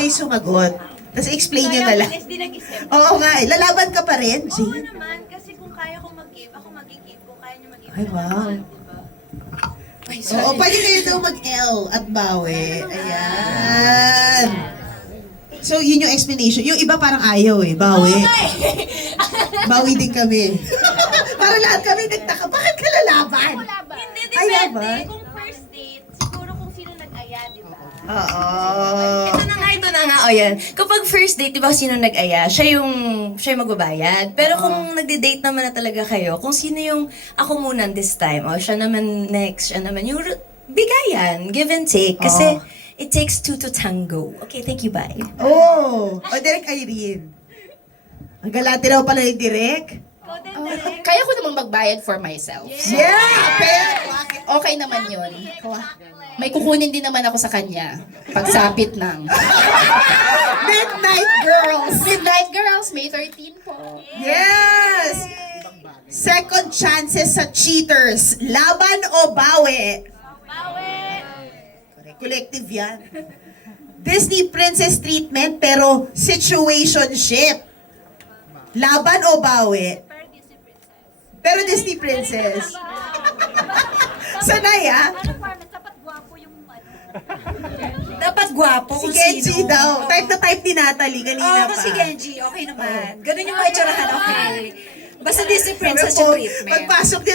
may sumagot. Tapos explain nyo na lang. Di nag-isip. Oo nga eh. Lalaban ka pa rin? Oo Sige. naman, kasi kung kaya kong mag-give, ako mag-give. Kung kaya niyo mag-give, Ay, wow. diba? Ay, Oo, pwede kayo daw mag-L at bawi. Ayan. So, yun yung explanation. Yung iba parang ayaw eh. Bawi. Bawi din kami. Para lahat kami nagtaka. Bakit ka lalaban? Hindi, Ay, depende. laban? Kung first date, siguro kung sino nag-aya, di ba? Oo. Ito na nga, o yan. Kapag first date, di ba sino nag-aya? Siya yung magbabayad. Pero kung nagde-date naman na talaga kayo, kung sino yung ako muna this time, o siya naman next, siya naman yung bigayan, give and take. Kasi it takes two to tango. Okay, thank you, bye. Oh. O, Direk Irene. Ang galati raw pala ni Direk. Ikaw din, direct. Kaya ko namang magbayad for myself. Yeah! Pero, Okay naman yun. May kukunin din naman ako sa kanya. Pagsapit ng Midnight Girls. Midnight Girls, May 13 po. Yes! Second chances sa cheaters. Laban o bawi? Correct. Collective yan. Disney princess treatment pero situationship. Laban o bawi? Pero Disney princess. Sanay ah. Dapat gwapo yung Dapat gwapo Si kung Kenji sino. daw. Type na type ni Natalie kanina Oo, pa. si Genji, okay naman. Ganun yung mga itsurahan, okay. Basta Disney Princess Sabi yung po, treatment. Pagpasok nila